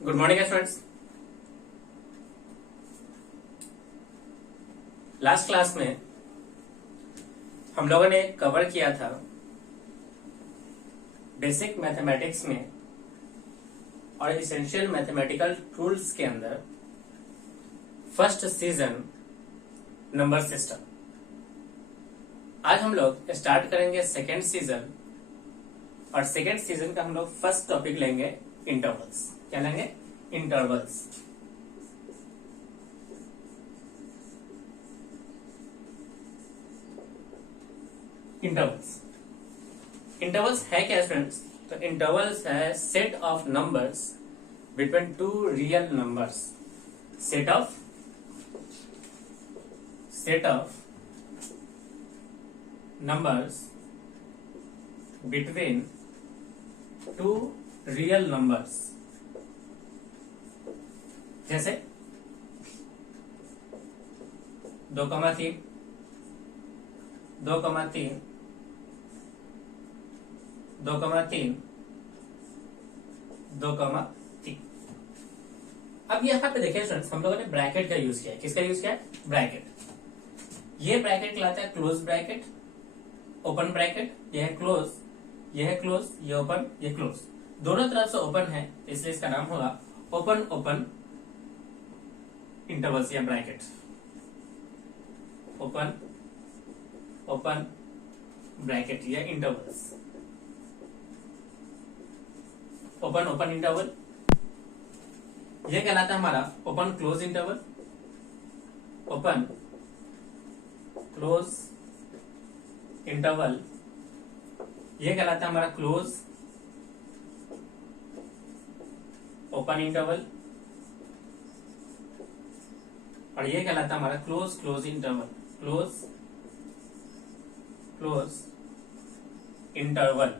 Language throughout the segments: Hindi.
Good morning students. Last class में हम लोगों ने कवर किया था बेसिक मैथमेटिक्स में और इसेंशियल मैथमेटिकल टूल्स के अंदर फर्स्ट सीजन नंबर सिस्टम। आज हम लोग स्टार्ट करेंगे सेकेंड सीजन और सेकेंड सीजन का हम लोग फर्स्ट टॉपिक लेंगे इंटरवल्स। क्या लेंगे? इंटरवल्स। इंटरवल्स है क्या स्टूडेंट्स? तो इंटरवल्स है set of numbers between two real numbers. Set of numbers between two real numbers. जैसे 2,3 2,3 2,3 2,3। अब यहाँ पे देखिए स्टूडेंट्स, हम लोगों ने ब्रैकेट का यूज किया है। किसका यूज किया है? ब्रैकेट। ये ब्रैकेट कहलाता है क्लोज ब्रैकेट, ओपन ब्रैकेट। यह है क्लोज, यह है क्लोज, ये ओपन, ये क्लोज। दोनों तरफ से ओपन है, इसलिए इसका नाम होगा ओपन इंटरवल्स या ब्रैकेट। ओपन ब्रैकेट या इंटरवल्स। ओपन इंटरवल ये कहलाता है हमारा open close interval. Open close interval ये कहलाता है हमारा क्लोज ओपन इंटरवल, और ये कहलाता है हमारा क्लोज इंटरवल। Close interval.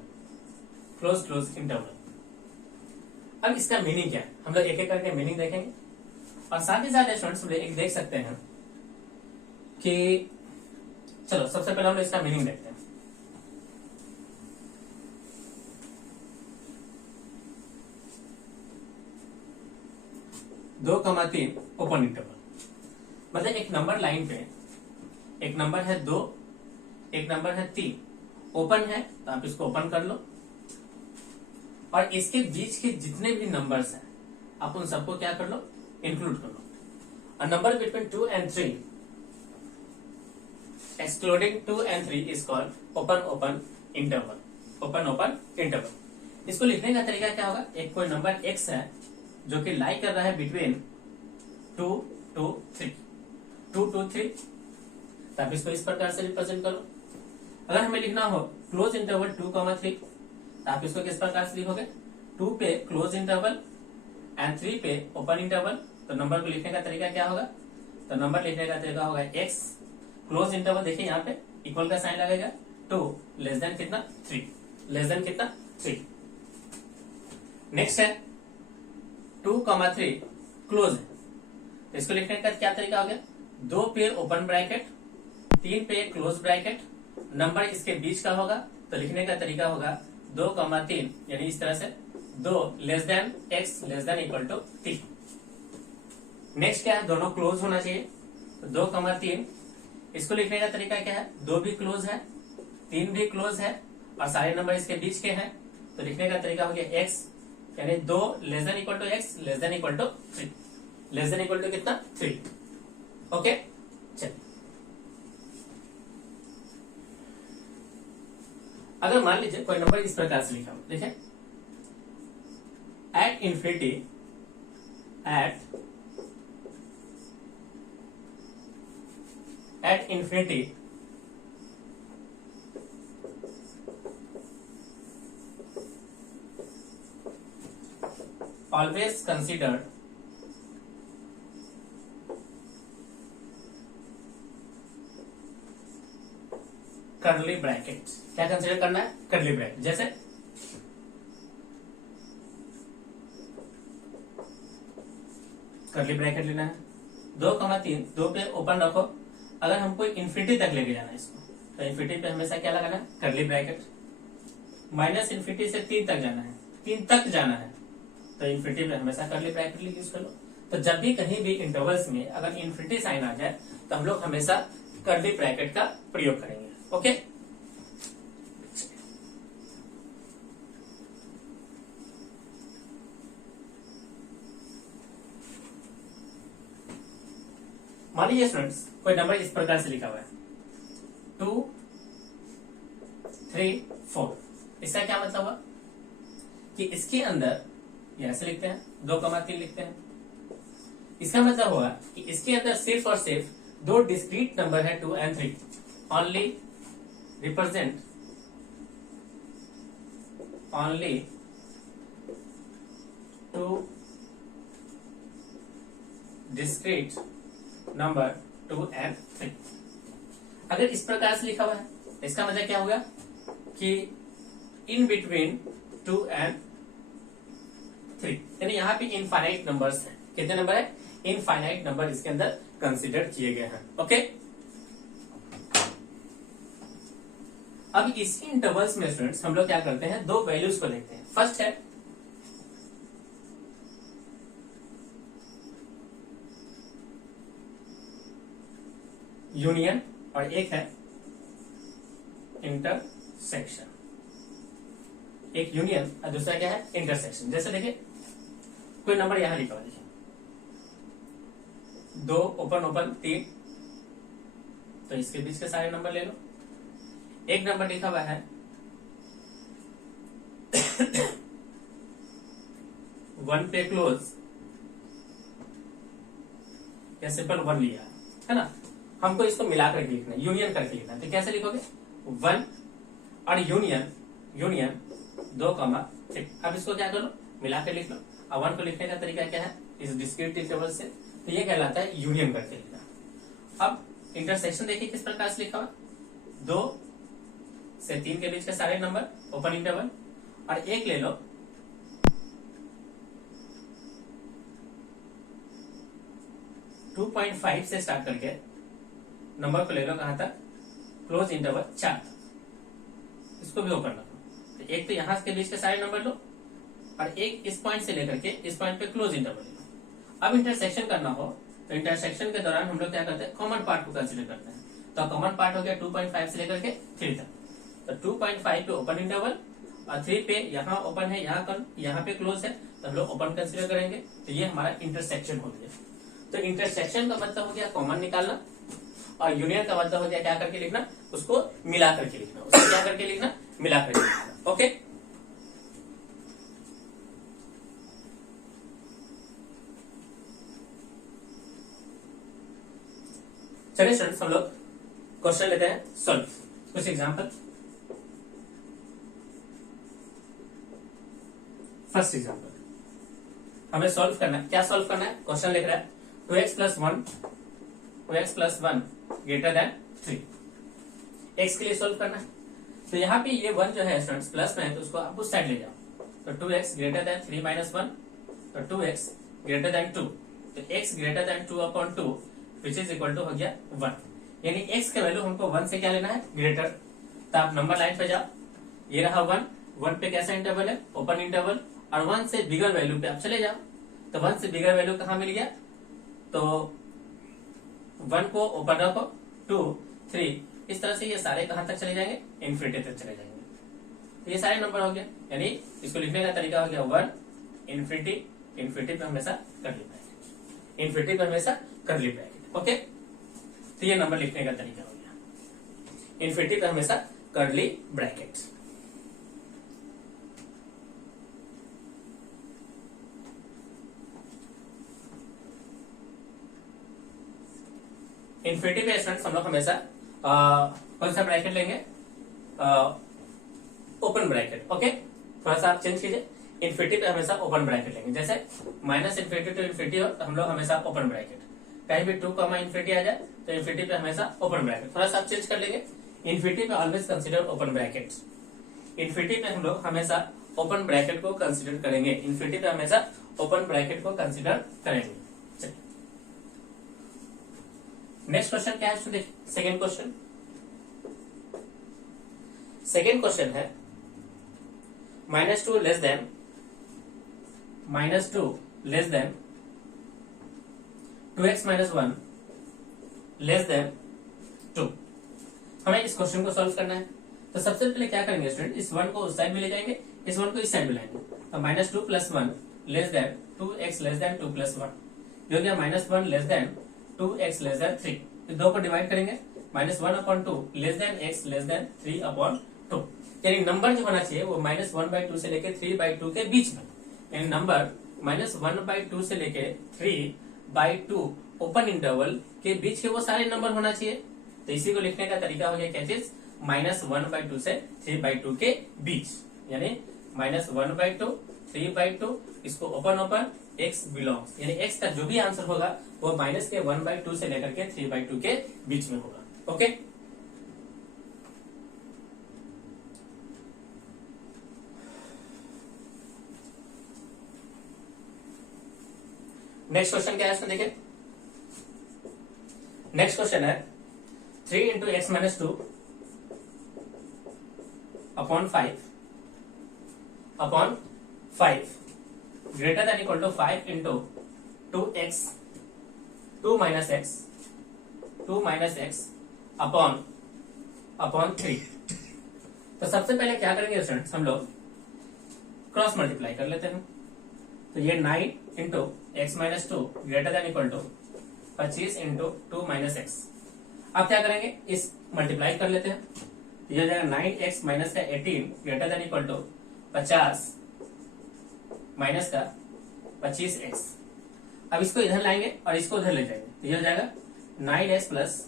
अब इसका मीनिंग क्या है, हम लोग एक एक करके मीनिंग देखेंगे और साथ ही साथ स्टूडेंट्स हम एक देख सकते हैं कि चलो सबसे पहले हम लोग इसका मीनिंग देखते हैं। दो कमा 3 ओपन इंटरवल, मतलब एक नंबर लाइन पे एक नंबर है 2, एक नंबर है 3, ओपन है तो आप इसको ओपन कर लो और इसके बीच के जितने भी नंबर्स हैं आप उन सबको क्या कर लो? इंक्लूड कर लो। A number between 2 and 3 excluding 2 and 3 is called open interval. इसको लिखने का तरीका क्या होगा? एक कोई नंबर x है जो कि लाई कर रहा है बिटवीन 2 to 3, 2 to 3, तो आप इसको इस प्रकार से रिप्रेजेंट करो। अगर हमें लिखना हो क्लोज इंटरवल 2,3 तो आप इसको किस प्रकार से लिखोगे? 2 पे क्लोज इंटरवल एंड 3 पे ओपन इंटरवल। तो नंबर को लिखने का तरीका क्या होगा? तो नंबर लिखने का तरीका होगा x क्लोज इंटरवल, देखिए यहाँ पे इक्वल का साइन लगेगा, 2 लेस देन कितना? 3। नेक्स्ट है 2,3 क्लोज है, तो इसको लिखने का क्या तरीका हो गया? 2 पे ओपन ब्रैकेट, 3 पे क्लोज ब्रैकेट, नंबर इसके बीच का होगा तो लिखने का तरीका होगा 2,3, यानी इस तरह से 2 less than x less than equal to 3। Next क्या है? दोनों क्लोज होना चाहिए, तो 2,3 इसको लिखने का तरीका क्या है? 2 भी क्लोज है, 3 भी क्लोज है और सारे नंबर इसके बीच के हैं, तो लिखने का तरीका हो गया x, यानी 2 less than equal to x less than equal to 3, less than equal to कितना? 3। ओके, चलिए अगर मान लीजिए कोई नंबर इस प्रकार से लिखा हो, देखिए at infinity always considered curly bracket. क्या कंसिडर करना है? Curly bracket. जैसे कर्ली ब्रैकेट लेना है, 2,3 2 पे ओपन रखो। अगर हमको इन्फिनिटी तक लेके जाना है इसको, तो इन्फिनिटी पे हमेशा क्या लगाना है? Curly bracket. माइनस इन्फिनिटी से 3 तक जाना है, 3 तक जाना है तो इन्फिनिटी पे हमेशा कर्ली ब्रैकेट यूज कर लो। तो जब भी कहीं भी इंटरवल्स में अगर इन्फिनिटी साइन आ जाए तो हम लोग हमेशा कर्ली ब्रैकेट का प्रयोग करेंगे। ओके, मान लीजिए स्टूडेंट्स कोई नंबर इस प्रकार से लिखा हुआ है 2 3 4। इसका क्या मतलब हुआ कि इसके अंदर ये ऐसे लिखते हैं 2,3 लिखते हैं। इसका मतलब हुआ कि इसके अंदर सिर्फ और सिर्फ दो डिस्क्रीट नंबर है 2 and 3 only represent only 2 discrete number 2 and 3। अगर इस प्रकार से लिखा हुआ है इसका मतलब क्या होगा कि इन बिटवीन 2 and 3, यानी यहाँ पे इनफाइनाइट नंबर्स हैं। कितने नंबर है? इनफाइनाइट नंबर इसके अंदर कंसिडर किए गए हैं। ओके, अब इसी इंटरवल्स में स्टूडेंट्स हम लोग क्या करते हैं, दो वैल्यूज को देखते हैं। फर्स्ट है यूनियन और एक है इंटरसेक्शन। एक यूनियन और दूसरा क्या है? इंटरसेक्शन। जैसे देखिए कोई नंबर यहां लिखा हुआ, देखिए 2 ओपन ओपन 3, तो इसके बीच के सारे नंबर ले लो। एक नंबर लिखा हुआ है 1 पे क्लोज, या सिंपल 1 लिया है ना, हमको इसको मिलाकर के लिखना है, यूनियन करके लिखना है। तो कैसे लिखोगे? 1 और यूनियन 2,3। अब इसको क्या करो, मिलाकर लिख लो। अब 1 को लिखने का तरीका क्या है? इस डिस्क्रीट इंटरवल से, तो ये कहलाता है यूनियन करके लिखना। अब इंटरसेक्शन देखिए किस प्रकार से लिखा हुआ, 2 से 3 के बीच के सारे नंबर ओपन इंटरवल, और एक ले लो 2.5 से स्टार्ट करके नंबर को ले लो कहां तक? क्लोज इंटरवल 4, इसको भी ओपन रखो। तो एक तो यहां के बीच के सारे नंबर लो, और एक इस पॉइंट से लेकर के इस पॉइंट पे क्लोज इंटरवल ले लो। अब इंटरसेक्शन करना हो तो इंटरसेक्शन के दौरान हम लोग क्या करते हैं, कॉमन पार्ट को कंसीडर करते हैं। तो कॉमन पार्ट हो गया 2.5 से लेकर के 3 तक। तो 2.5 पे ओपन इंटरवल और 3 पे यहाँ ओपन है, यहाँ पे क्लोज है, तो हम लोग ओपन कंसीडर करेंगे। तो ये हमारा इंटरसेक्शन हो गया। तो इंटरसेक्शन का मतलब हो गया कॉमन निकालना, और यूनियन का मतलब हो गया क्या करके लिखना, उसको मिला करके लिखना। उसको क्या करके लिखना? मिला करके लिखना। ओके, चलिए स्टूडेंट्स हम लोग क्वेश्चन लेते हैं सॉल्व। कुछ एग्जांपल। फर्स्ट एग्जांपल हमें सॉल्व करना है। क्या सॉल्व करना है? क्वेश्चन लिख रहा है 2x + 1 ग्रेटर देन 3। x के लिए सॉल्व करना है। तो यहाँ पे ये 1 जो है स्टूडेंट्स प्लस में है, तो उसको आप उस साइड ले जाओ। तो 2x ग्रेटर देन 3 - 1, तो 2x ग्रेटर देन 2, तो x greater than 2/2 which is equal to हो गया 1। यानी x का वैल्यू हमको 1 से क्या लेना है? ग्रेटर। तो आप नंबर लाइन पे जाओ, ये रहा 1 पे कैसा इंटरवल है? ओपन इंटरवल, और 1 से बिगर वैल्यू पे आप चले जाओ। तो 1 से बिगर वैल्यू कहां मिल गया? तो 1 को ओपन रखो, 2 3, इस तरह से ये सारे कहां तक चले जाएंगे? इन्फिनिटी तक चले जाएंगे। तो ये सारे नंबर हो गए, यानी इसको लिखने का तरीका हो गया 1 इन्फिनिटी, इन्फिनिटी पे हमेशा कर्ली ब्रैकेट, इन्फिनिटी पे हमेशा कर्ली ब्रैकेट। ओके, तो ये नंबर लिखने का तरीका हो गया, इन्फिनिटी पे हमेशा कर्ली ब्रैकेट। इन्फिनिटी पे स्टूडेंट्स हम लोग हमेशा कौन सा ब्रैकेट लेंगे? Open bracket. ओके, थोड़ा सा आप चेंज कीजिए, इन्फिनिटी पे हमेशा ओपन ब्रैकेट लेंगे। जैसे -इन्फिनिटी टू इन्फिनिटी हो तो हम लोग हमेशा ओपन ब्रैकेट, कहीं भी 2, इन्फिनिटी आ जाए तो इन्फिनिटी पे हमेशा ओपन ब्रैकेट। थोड़ा सा आप चेंज कर लेंगे, इन्फिनिटी पे always consider open bracket. Infinity पे हम लोग हमेशा ओपन ब्रैकेट को कंसीडर करेंगे, इन्फिनिटी पे हमेशा ओपन ब्रैकेट को कंसीडर करेंगे। नेक्स्ट क्वेश्चन क्या है? देखिए सेकेंड क्वेश्चन। सेकेंड क्वेश्चन है -2 < minus two less then 2x minus 1 less then 2। हमें इस क्वेश्चन को सॉल्व करना है। तो सबसे पहले क्या करेंगे स्टूडेंट, इस 1 को उस साइड में ले जाएंगे, इस 1 को इस साइड में लाएंगे। तो minus 2 plus 1 less then 2x less than 2 plus 1, जो गया minus 1 less then 2x less than 3। तो 2 को डिवाइड करेंगे, minus 1 upon 2 less than x less then 3 upon 2। यानी नंबर जो होना चाहिए वो माइनस 1/2 से लेके 3/2 के बीच में, यानी नंबर माइनस 1/2 से लेके 3/2 ओपन इंटरवल के बीच के वो सारे नंबर होना चाहिए। तो इसी को लिखने का तरीका हो गया क्या चीज, माइनस 1/2 से 3/2 के बीच, यानी माइनस 1/2 3/2, इसको ओपन ओपन x बिलोंग्स, यानी x का जो भी आंसर होगा वो माइनस के 1/2 से लेकर के 3/2 के बीच में होगा। ओके, नेक्स्ट क्वेश्चन क्या है इसमें देखिए। नेक्स्ट क्वेश्चन है 3 into x minus 2 upon 5 greater than equal to 5 into 2 minus x upon 3। तो सबसे पहले क्या करेंगे स्टूडेंट्स, हम लोग क्रॉस मल्टीप्लाई कर लेते हैं। तो ये 9 into x minus 2 greater than equal to 25 into 2 minus x. अब क्या करेंगे, इस मल्टीप्लाई कर लेते हैं। तो ये हो जाएगा 9x माइनस का 18 greater than equal to 50 minus का 25x। अब इसको इधर लाएंगे और इसको उधर ले जाएंगे। तो ये हो जाएगा 9x plus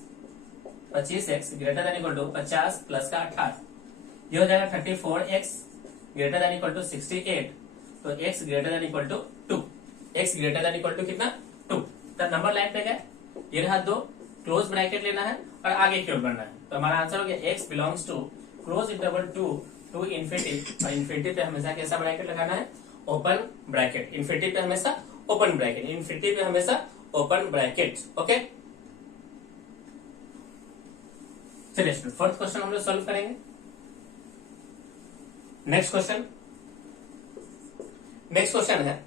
25x greater than equal to 50 plus का 18। ये हो जाएगा 34x greater than equal to 68। तो x greater than equal to 2, x greater than equal to कितना 2। तो नंबर लाइन पे गए, ये रहा 2, क्लोज ब्रैकेट लेना है और आगे की ओर बढ़ना है। तो हमारा आंसर हो गया x belongs to close interval 2 to infinity, और इन्फिनिटी पे हमेशा कैसा ब्रैकेट लगाना है, ओपन ब्रैकेट। इन्फिनिटी पे हमेशा ओपन ब्रैकेट, इन्फिनिटी पे हमेशा ओपन ब्रैकेट। ओके, चलिए फोर्थ क्वेश्चन हम लोग सॉल्व करेंगे। नेक्स्ट क्वेश्चन है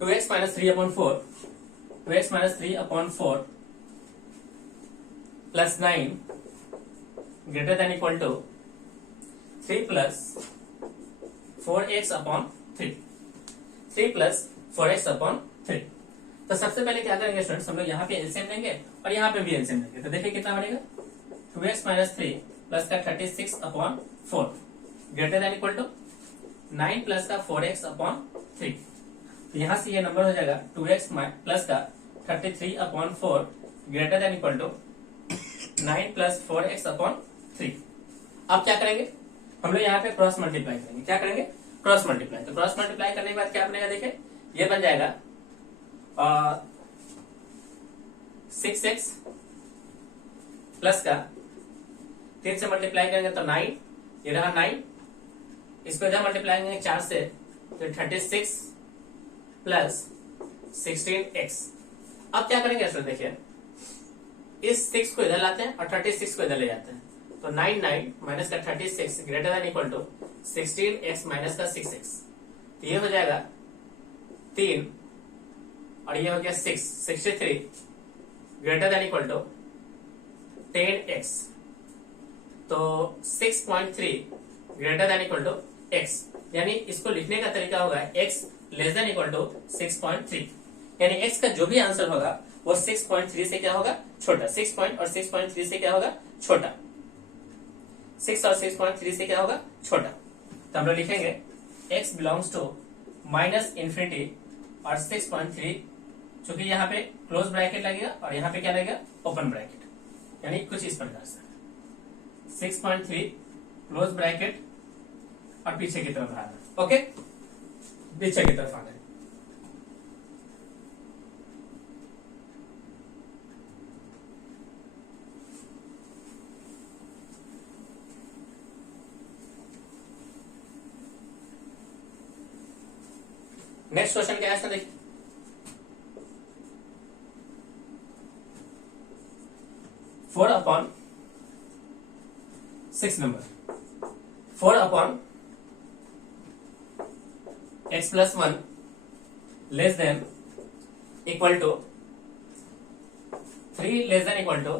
2x minus 3 upon 4 2x minus 3 upon 4 plus 9 greater than equal to 3 plus 4x upon 3 plus 4x upon 3। तो सबसे पहले क्या करेंगे स्टूडेंट्स, हम लोग यहाँ पे एलसीएम लेंगे और यहाँ पे भी एलसीएम लेंगे। तो देखिए कितना बनेगा, 2x माइनस 3 प्लस का 36 upon 4 greater than equal to 9 plus का 4x अपॉन 3। तो यहां से ये नंबर हो जाएगा 2x प्लस का 33 upon 4 greater than equal to 9 plus 4x upon 3। अब क्या करेंगे, हम लोग यहाँ पे क्रॉस मल्टीप्लाई करेंगे। क्या करेंगे, क्रॉस मल्टीप्लाई। तो क्रॉस मल्टीप्लाई करने के बाद क्या बनेगा, देखिए ये बन जाएगा 6x प्लस का 3 से मल्टीप्लाई करेंगे तो 9, ये रहा 9, इसको जब मल्टीप्लाई करेंगे 4 से तो 36 प्लस 16x। अब क्या करेंगे सर, देखिए इस 6 को इधर लाते हैं और 36 को इधर ले जाते हैं। तो 9 माइनस का 36 greater than equal to 16x minus का 6x। तो ये हो जाएगा 3 और ये हो गया 63 greater than equal to 10x। तो 6.3 greater than equal to x, यानी इसको लिखने का तरीका होगा x less than equal to 6.3, यानी x का जो भी आंसर होगा वो 6.3 से क्या होगा, छोटा। 6 और 6.3 से क्या होगा, छोटा। 6 और 6.3 से क्या होगा, छोटा। तो हम लोग लिखेंगे x belongs to minus infinity और 6.3, चूंकि यहाँ पे क्लोज ब्रैकेट लगेगा और यहाँ पे क्या लगेगा, ओपन ब्रैकेट, यानी कुछ इस प्रकार से 6.3 क्लोज ब्रैकेट और पीछे की तरफ आना। ओके, पीछे की तरफ आना। नेक्स्ट क्वेश्चन क्या है इसमें देखिए, four upon 6 number 4 upon x plus 1 less than equal to 3 less than equal to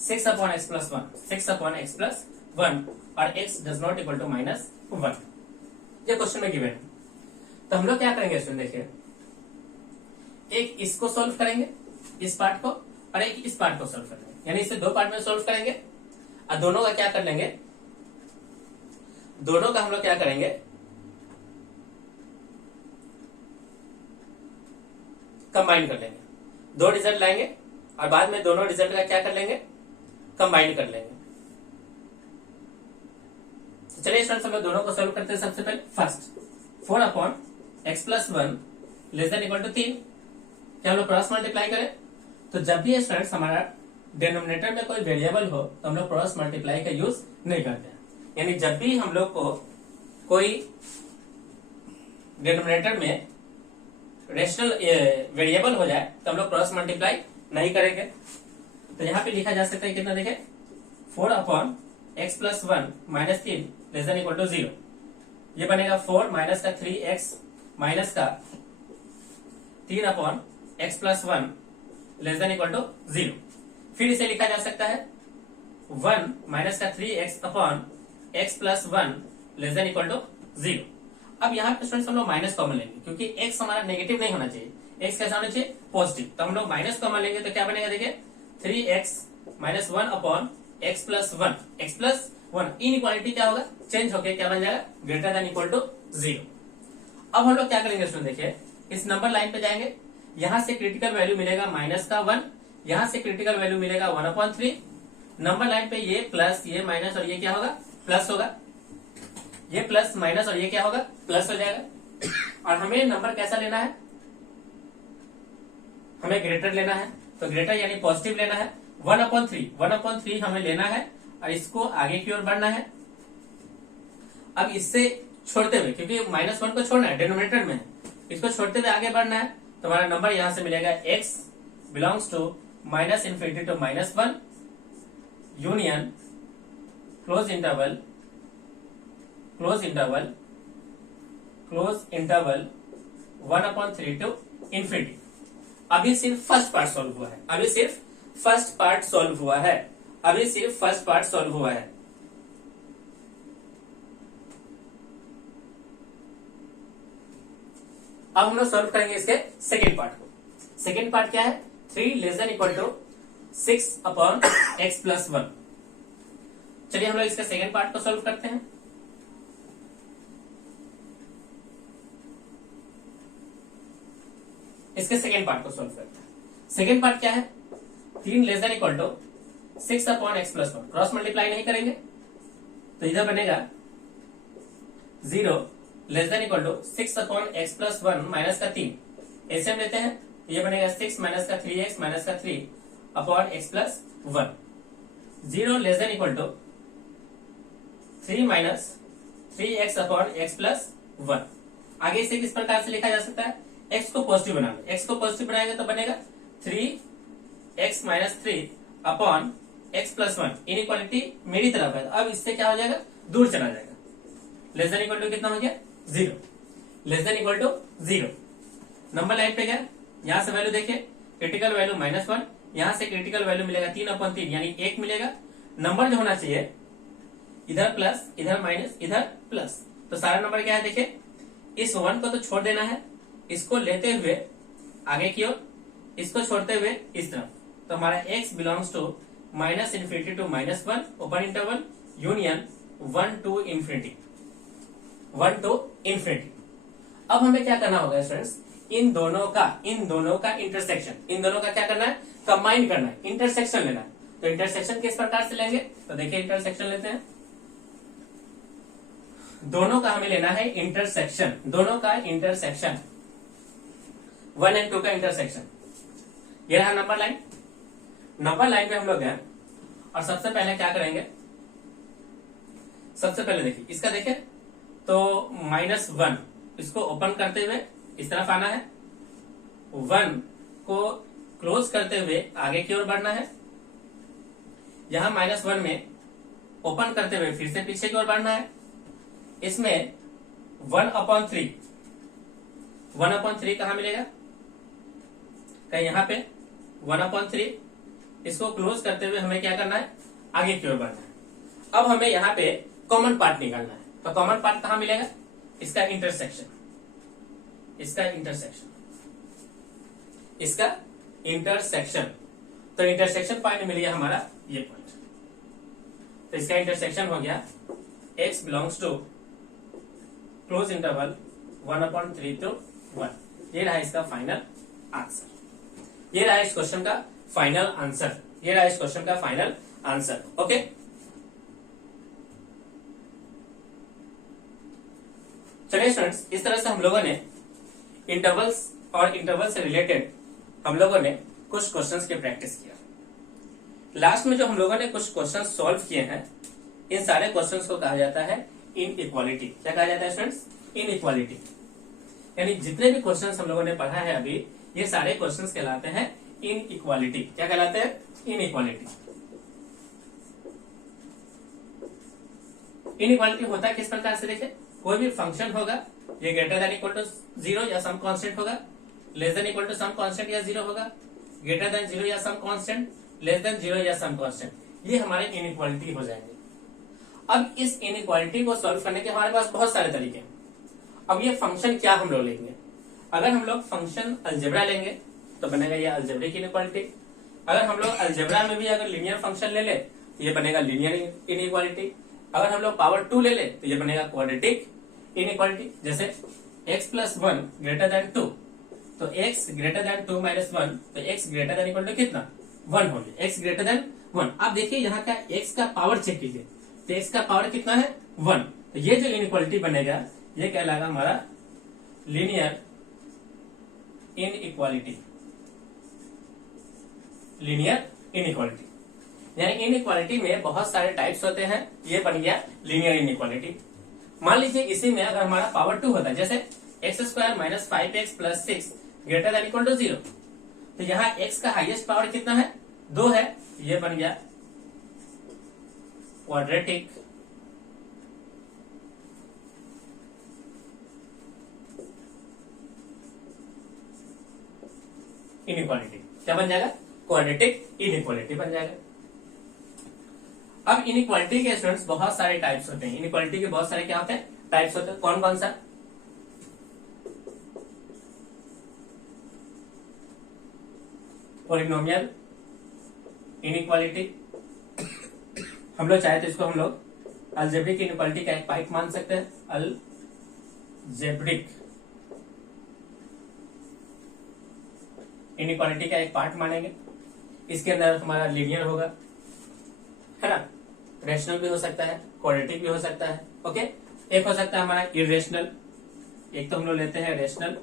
6 upon x plus 1, 6 upon x plus 1 और x does not equal to -1। ये क्वेश्चन में गिवन है। तो हम लोग क्या करेंगे स्टूडेंट, देखिए एक इसको सॉल्व करेंगे, इस पार्ट को, और एक इस पार्ट को सॉल्व करेंगे, यानी इसे दो पार्ट में सॉल्व करेंगे और दोनों का क्या कर लेंगे, दोनों का हम लोग क्या करेंगे, कंबाइन कर लेंगे। दो रिजल्ट लाएंगे और बाद में दोनों रिजल्ट का क्या कर लेंगे, कंबाइन कर लेंगे। तो चलिए स्टूडेंट्स हम लोग दोनों को सॉल्व करते हैं। सबसे पहले first 4 upon x plus 1 less than equal to 3, क्या हम लोग क्रॉस मल्टीप्लाई करें। तो जब भी स्टूडेंट्स हमारा डिनोमिनेटर में कोई वेरिएबल हो तो हम लोग क्रॉस मल्टीप्लाई का यूज नहीं करते हैं, यानी जब भी हम लोग को कोई डिनोमिनेटर में रेशनल वेरिएबल हो जाए तो हम लोग क्रॉस मल्टीप्लाई नहीं करेंगे। तो यहाँ पे लिखा जा सकता है कितना, देखें 4 upon x plus 1 minus 3 less than equal to 0। ये बनेगा 4 माइनस का 3x माइनस का 3 upon x plus 1 less than equal to 0। फिर इसे लिखा जा सकता है 1 माइनस का 3x upon x plus 1 less than equal to 0। अब यहाँ पे स्टूडेंट्स हम लोग माइनस कॉमन लेंगे, क्योंकि x हमारा नेगेटिव नहीं होना चाहिए, x कैसा होना चाहिए, पॉजिटिव। तो हम लोग माइनस कॉमन लेंगे तो क्या बनेगा, देखिए 3x minus 1 upon x plus 1, x plus 1 इन इक्वालिटी क्या होगा, चेंज होकर क्या बन जाएगा, ग्रेटर देन इक्वल टू 0। अब हम लोग क्या करेंगे स्टूडेंट, देखिए इस नंबर लाइन पे जाएंगे, यहां से क्रिटिकल वैल्यू मिलेगा माइनस का 1, यहां से क्रिटिकल वैल्यू मिलेगा 1/3। नंबर लाइन पे ये प्लस, ये माइनस और ये क्या होगा, प्लस होगा। ये प्लस माइनस और ये क्या होगा, प्लस हो जाएगा। और हमें नंबर कैसा लेना है, हमें ग्रेटर लेना है, तो ग्रेटर यानी पॉजिटिव लेना है। 1/3 हमें लेना है और इसको आगे की ओर बढ़ना है। अब इससे छोड़ते हुए, क्योंकि -1 को छोड़ना है, डिनोमिनेटर में इसको छोड़ते हुए आगे बढ़ना है, तो हमारा नंबर यहां से मिलेगा x belongs to -∞ to -1 union close interval 1/3 to infinity. अभी सिर्फ फर्स्ट पार्ट सॉल्व हुआ है, अभी सिर्फ फर्स्ट पार्ट सॉल्व हुआ है, अभी सिर्फ फर्स्ट पार्ट सॉल्व हुआ है। अब हम लोग सॉल्व करेंगे इसके सेकेंड पार्ट को। सेकेंड पार्ट क्या है, 3 less than equal to 6 upon x plus 1। चलिए हम लोग इसके सेकेंड पार्ट को सॉल्व करते हैं। इसके सेकेंड पार्ट को सॉल्व करते हैं। सेकेंड पार्ट क्या है, 3 less than equal to 6 upon x plus 1। Cross multiply नहीं करेंगे तो इधर बनेगा 0 less than equal to 6 upon x plus 1 minus का 3। ऐसे हम लेते हैं, ये बनेगा 6 माइनस का 3x माइनस का 3 upon x plus 1। 0 less than equal to 3 minus 3x upon x plus 1। आगे इसे किस प्रकार से लिखा जा सकता है, x को पॉजिटिव बना लो, x को पॉजिटिव बनाएंगे तो बनेगा 3x minus 3 upon x plus 1। Inequality मेरी तरफ है, अब इससे क्या हो जाएगा, दूर चला जाएगा। लेस देन इक्वल टू कितना हो गया, 0। Less than equal to 0। Number line पे क्या, यहां से वैल्यू देखिए, क्रिटिकल वैल्यू -1, यहां से क्रिटिकल वैल्यू मिलेगा 3/3 यानी 1 मिलेगा। नंबर जो होना चाहिए इधर प्लस, इधर माइनस, इधर प्लस, तो सारा नंबर क्या है, देखिए इस 1 को तो छोड़ देना है, इसको लेते हुए आगे की ओर, इसको छोड़ते हुए इस तरफ। तो हमारा x belongs to -∞ to -1 open interval union 1 to infinity, 1 to infinity. अब हमें क्या करना होगा स्टूडेंट्स, इन दोनों का इंटरसेक्शन, इन दोनों का क्या करना है, कंबाइन करना है, इंटरसेक्शन लेना है। तो इंटरसेक्शन किस प्रकार से लेंगे, तो देखिए इंटरसेक्शन लेते हैं, दोनों का हमें लेना है इंटरसेक्शन, दोनों का इंटरसेक्शन, 1 और 2 का इंटरसेक्शन। ये रहा नंबर लाइन। नंबर लाइन पे हम लोग हैं और सबसे पहले क्या करेंगे, सबसे पहले देखिए इसका, देखिए तो -1 इसको ओपन करते हुए इस तरफ आना है, 1 को क्लोज करते हुए आगे की ओर बढ़ना है, यहां -1 में ओपन करते हुए फिर से पीछे की ओर बढ़ना है। इसमें 1/3 1/3 कहाँ मिलेगा, कहीं यहाँ पे 1/3। इसको क्लोज करते हुए हमें क्या करना है, आगे की ओर बढ़ना है। अब हमें यहाँ पे कॉमन पार्ट निकालना है, तो कॉमन पार्ट कहाँ मिलेगा, इसका इंटरसेक्शन, इसका इंटरसेक्शन, इसका इंटरसेक्शन। तो इंटरसेक्शन पॉइंट मिल गया हमारा ये पॉइंट, तो इसका इंटरसेक्शन हो गया x belongs to close interval 1/3 to 1। ये रहा इसका फाइनल आंसर, ये रहा इस क्वेश्चन का फाइनल आंसर, ये रहा इस क्वेश्चन का फाइनल आंसर। ओके, चलिए स्टूडेंट्स, इस तरह से हम लोगों ने इंटरवल्स और इंटरवल से रिलेटेड हम लोगों ने कुछ क्वेश्चंस की प्रैक्टिस किया। लास्ट में जो हम लोगों ने कुछ क्वेश्चंस सॉल्व किए हैं, इन सारे क्वेश्चंस को कहा जाता है इनइक्वालिटी। क्या कहा जाता है स्टूडेंट्स, इनइक्वालिटी। यानी जितने भी क्वेश्चंस हम लोगों ने पढ़ा है अभी, ये सारे क्वेश्चंस कहलाते हैं इनइक्वालिटी। क्या कहलाते हैं, इनइक्वालिटी। इनइक्वालिटी होता है किस प्रकार से, देखिए कोई भी फंक्शन होगा, ये ग्रेटर देन इक्वल टू 0 या सम कांस्टेंट होगा, less than equal to some constant या 0 होगा, ग्रेटर देन 0 या सम कांस्टेंट, लेस देन 0 या सम कांस्टेंट, ये हमारे इनइक्वालिटी हो जाएंगे। अब इस इनइक्वालिटी को सॉल्व करने के हमारे पास बहुत सारे तरीके हैं। अब ये फंक्शन क्या हम लोग लेंगे, अगर हम लोग फंक्शन अलजेब्रा लेंगे तो बनेगा ये अलजेब्रिक इनइक्वालिटी। अगर हम लोग अलजेब्रा में भी अगर लीनियर फंक्शन ले ले तो ये बनेगा लीनियर इनइक्वालिटी। अगर हम लोग पावर 2 ले ले तो ये बनेगा क्वाड्रेटिक इनइक्वालिटी। जैसे x + 1 ग्रेटर देन 2, तो x ग्रेटर देन 2 - 1, तो x greater than equal to कितना, 1 हो गया, x ग्रेटर देन 1। अब देखिए यहाँ का x का पावर चेक कीजिए, तो x का पावर कितना है, 1। तो ये जो इनइक्वालिटी बनेगा ये कहलाएगा हमारा लीनियर इनइक्वालिटी, लीनियर इनइक्वालिटी। यानी इनइक्वालिटी में बहुत सारे टाइप्स होते हैं, ये बन गया लीनियर इनइक्वालिटी। मान लीजिए इसी में अगर हमारा पावर 2 होता है, जैसे x² - 5x + 6 greater than equal to 0, तो यहाँ x का हाईएस्ट पावर कितना है, 2 है, ये बन गया क्वाड्रेटिक इनइक्वालिटी। क्या बन जाएगा, क्वाड्रेटिक इनइक्वालिटी बन जाएगा। अब इनइक्वालिटी के स्टूडेंट्स बहुत सारे टाइप्स होते हैं, इनइक्वालिटी के बहुत सारे क्या होते हैं, टाइप्स होते हैं। कौन कौन सा, पॉलिनोमियल इनइक्वालिटी, हम लोग चाहे तो इसको हम लोग अलजेब्रिक इनइक्वालिटी का एक पार्ट मान सकते हैं, अलजेब्रिक इनइक्वालिटी का एक पार्ट मानेंगे। इसके अंदर हमारा लीनियर होगा, है ना, रेशनल भी हो सकता है, क्वाड्रेटिक भी हो सकता है। ओके, एक हो सकता है हमारा इरेशनल, एक तो हम लोग लेते हैं रेशनल,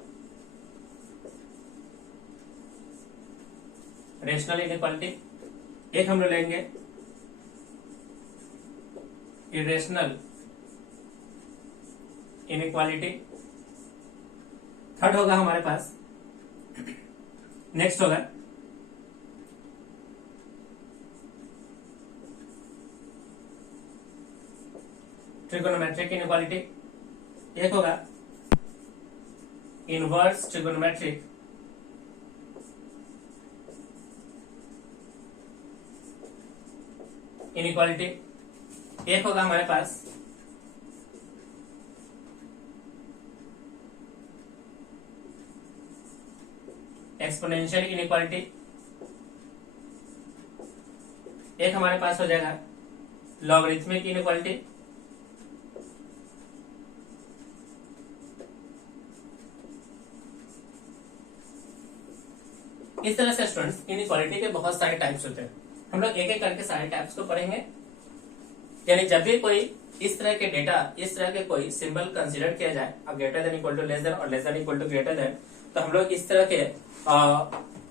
रेशनल इनइक्वालिटी, एक हम लोग लेंगे इरेशनल इनइक्वालिटी। थर्ड होगा हमारे पास, नेक्स्ट होगा ट्रिगोनोमेट्रिक इनइक्वालिटी, एक होगा इनवर्स ट्रिगोनोमेट्रिक इनइक्वालिटी, एक होगा हमारे पास एक्सपोनेंशियल इनइक्वालिटी, एक हमारे पास हो जाएगा लॉगरिथमिक इनइक्वालिटी, इस तरह से स्टूडेंट्स इनइक्वालिटी के बहुत सारे टाइप्स होते हैं। हम लोग एक एक करके सारे टाइप्स को पढ़ेंगे। यानी जब भी कोई इस तरह के डेटा, इस तरह के कोई सिंबल कंसीडर किया जाए, अब greater than equal to less than और less than equal to greater than, तो हम लोग इस तरह के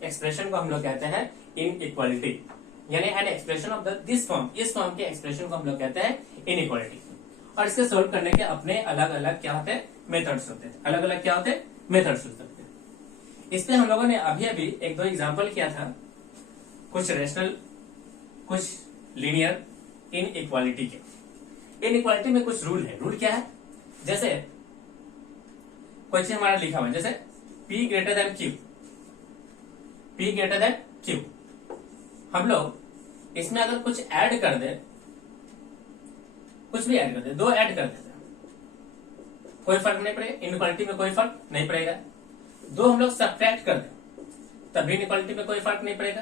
एक्सप्रेशन को हम लोग कहते हैं इनइक्वालिटी। यानी an expression of this form, इस फॉर्म के एक्सप्रेशन को हम लोग कहते हैं इनइक्वालिटी। और इसके सोल्व करने के अपने अलग अलग क्या होते हैं, मेथड्स होते हैं, अलग अलग क्या होते हैं, मेथड्स होते हैं। इस पे हम लोगों ने अभी अभी एक दो एग्जाम्पल किया था, कुछ रेशनल, कुछ लीनियर इनइक्वालिटी के। इनइक्वालिटी में कुछ रूल है। रूल क्या है, जैसे कोई चीज हमारा लिखा हुआ है, जैसे P greater than Q, P greater than Q, हम लोग इसमें अगर कुछ ऐड कर दे, कुछ भी ऐड कर दे, दो ऐड कर देते, कोई फर्क नहीं पड़ेगा, इनइक्वालिटी में कोई फर्क नहीं पड़ेगा। दो हम लोग सब्ट्रैक्ट कर दें तब भी इनइक्वालिटी में कोई फर्क नहीं पड़ेगा।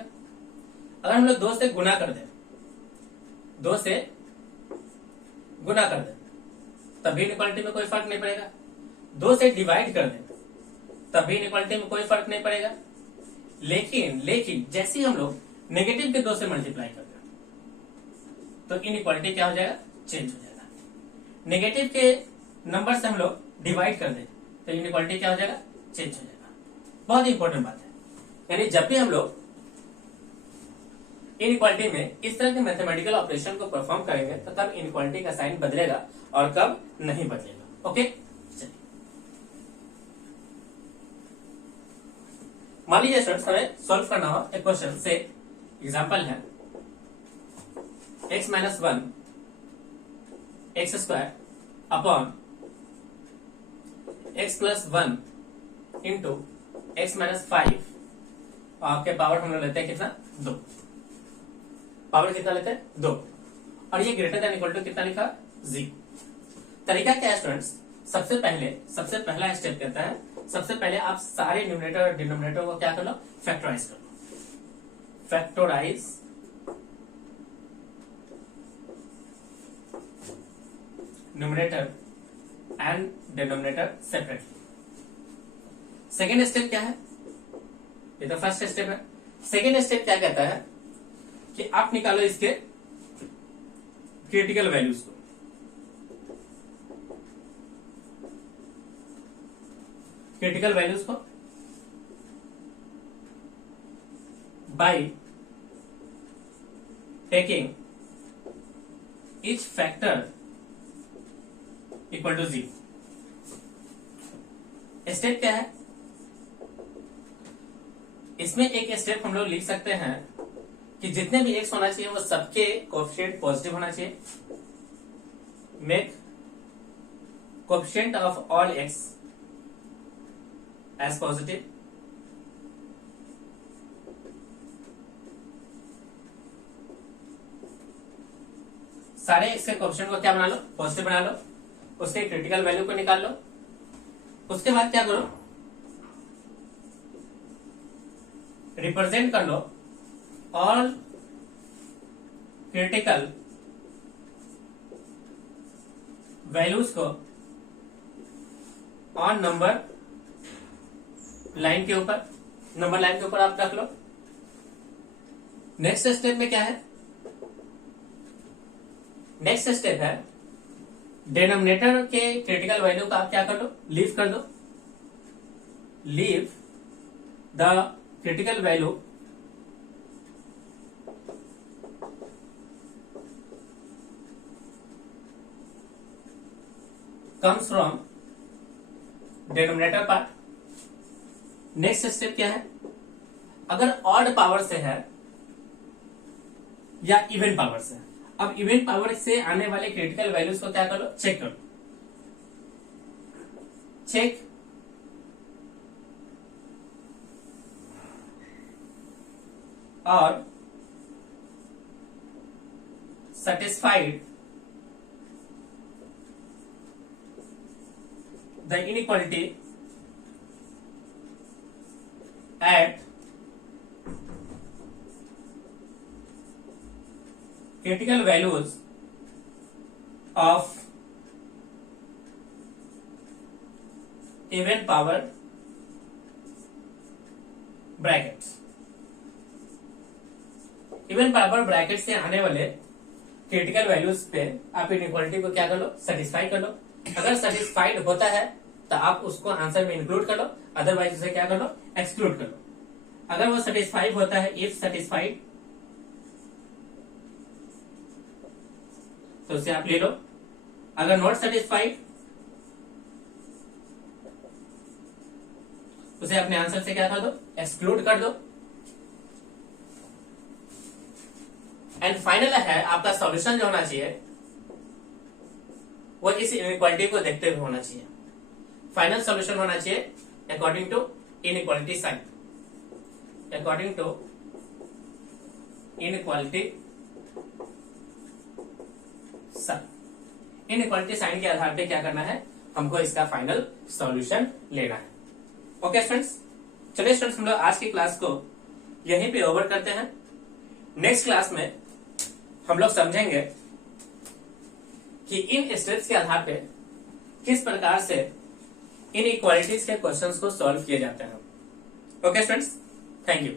अगर हम लोग दो से गुना कर दें, दो से गुना कर दें तब भी इनइक्वालिटी में कोई फर्क नहीं पड़ेगा। दो से डिवाइड कर दें तब भी इनइक्वालिटी में कोई फर्क नहीं पड़ेगा। लेकिन जैसे ही हम लोग नेगेटिव के दो से मल्टीप्लाई कर दें तो इनइक्वालिटी क्या हो जाएगा, चेंज हो जाएगा। नेगेटिव के नंबर से हम लोग डिवाइड कर दें तो इनइक्वालिटी क्या हो जाएगा, चेंज हो जाएगा। बहुत इंपॉर्टेंट बात है, यानी जब भी हम लोग इनइक्वालिटी में इस तरह के मैथमेटिकल ऑपरेशन को परफॉर्म करेंगे तो तब इनइक्वालिटी का साइन बदलेगा और कब नहीं बदलेगा। ओके, चलिए मान लीजिए स्टूडेंट्स हमें सॉल्व करना हो एक क्वेश्चन से। एग्जांपल है x minus 1 x square upon x plus 1 into x minus 5, आपके पावर हम लोग लेते हैं कितना, 2। पावर कितना लेते हैं, 2, और ये ग्रेटर देन इक्वल टू कितना लिखा, 0। तरीका क्या है स्टूडेंट्स, सबसे पहला स्टेप कहता है, सबसे पहले आप सारे न्यूमरेटर और डिनोमिनेटर को क्या कर लो, फैक्टराइज कर लो। Factorise numerator and denominator separately. Second step क्या है, ये तो फर्स्ट स्टेप है। सेकेंड स्टेप क्या कहता है कि आप निकालो इसके क्रिटिकल वैल्यूज को। क्रिटिकल वैल्यूज को by taking each factor equal to 0। Step क्या है, इसमें एक स्टेप हम लोग लिख सकते हैं कि जितने भी एक्स होना चाहिए वो सबके कोएफिशिएंट पॉजिटिव होना चाहिए। Make coefficient of all x as positive. सारे एक्स के कोएफिशिएंट को क्या बना लो, पॉजिटिव बना लो। उसके क्रिटिकल वैल्यू को निकाल लो। उसके बाद क्या करो, रिप्रेजेंट कर लो ऑल क्रिटिकल वैल्यूज को ऑन नंबर लाइन के ऊपर, नंबर लाइन के ऊपर आप रख लो। नेक्स्ट स्टेप में क्या है, नेक्स्ट स्टेप है डिनोमिनेटर के क्रिटिकल वैल्यू का आप क्या कर लो, लीव कर दो। Leave the critical value comes from denominator part. Next step क्या है, अगर ऑड पावर से है या इवन पावर से है, अब इवन पावर से आने वाले क्रिटिकल वैल्यूज को क्या कर लो, चेक कर लो। चेक और satisfied the inequality at critical values of even power brackets। Even power bracket से आने वाले क्रिटिकल वैल्यूज पे आप इनइक्वालिटी को क्या कर लो, सेटिस्फाई कर लो। अगर सेटिस्फाइड होता है तो आप उसको आंसर में इंक्लूड कर लो, अदरवाइज उसे क्या कर लो, एक्सक्लूड कर लो। अगर वो सेटिस्फाइड होता है, इफ सेटिस्फाइड, तो उसे आप ले लो। अगर नॉट सेटिस्फाइड, उसे अपने आंसर से क्या कर दो, एक्सक्लूड कर दो। एंड फाइनल है आपका सॉल्यूशन जो होना चाहिए वो इस इनइक्वालिटी को देखते हुए होना चाहिए। फाइनल सॉल्यूशन होना चाहिए according to inequality sign, according to inequality sign. Inequality sign के आधार पे क्या करना है, हमको इसका फाइनल सॉल्यूशन लेना है। ओके स्टूडेंट्स, चलिए स्टूडेंट्स हम लोग आज की क्लास को यहीं पे ओवर करते हैं। नेक्स्ट क्लास में हम लोग समझेंगे कि इन स्टेप्स के आधार पे किस प्रकार से इन इक्वालिटीज के क्वेश्चंस को सॉल्व किए जाते हैं। Okay students, thank you.